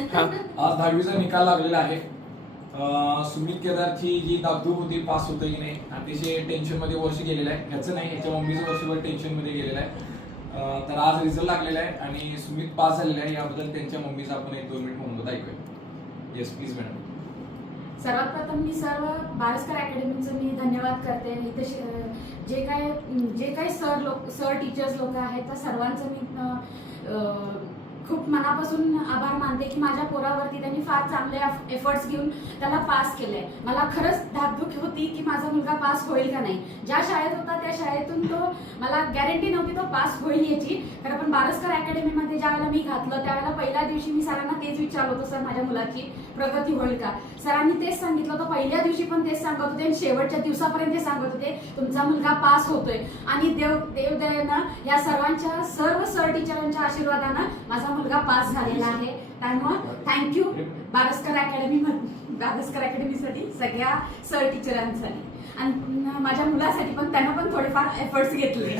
आज 10वीचा निकाल लागलेला आहे. सुमित केदारची जी दागदूब होती पास होतं की नाही अतिशय टेन्शन मध्ये वर्ष गेलेलं आहे. ह्याचं नाही, ह्याच्या मम्मीचं वर्षभर टेन्शन मध्ये गेलेलं आहे. तर आज रिझल्ट लागलेला आहे आणि सुमित पास झालेला आहे. याबद्दल त्यांच्या मम्मीचा आपण 1-2 मिनिट म्हणून ऐकूया. Yes please madam. सर्वात प्रथम मी सर्व बारस्कर अकॅडमीचं मी धन्यवाद करते. इथे जे काही सर टीचर्स लोक आहेत त्या सर्वांचं मी खूप मनापासून आभार मानते की माझ्या पोरावरती त्यांनी फार चांगले एफर्ट्स घेऊन त्याला पास केलंय. मला खरंच धाकधूक होती की माझा मुलगा पास होईल का नाही. ज्या शाळेत होता त्या शाळेतून तो मला गॅरंटी नव्हती तो पास होईल याची. कारण आपण बारस्कर अकॅडमीमध्ये ज्या वेळेला मी घातलं त्यावेळेला पहिल्या दिवशी मी सरांना तेच विचारलं होतं, सर माझ्या मुलाची प्रगती होईल का. सरांनी तेच सांगितलं होतं. पहिल्या दिवशी पण तेच सांगत होते आणि शेवटच्या दिवसापर्यंत ते सांगत होते तुमचा मुलगा पास होतोय. आणि देवदयेनं या सर्वांच्या सर्व सर टीचरांच्या आशीर्वादानं माझा मुलगा पास झालेला आहे. त्यामुळे थँक्यू बारस्कर अकॅडमीसाठी सगळ्या सर टीचरांसाठी आणि माझ्या मुलासाठी पण त्यांना पण थोडेफार एफर्ट्स घेतले.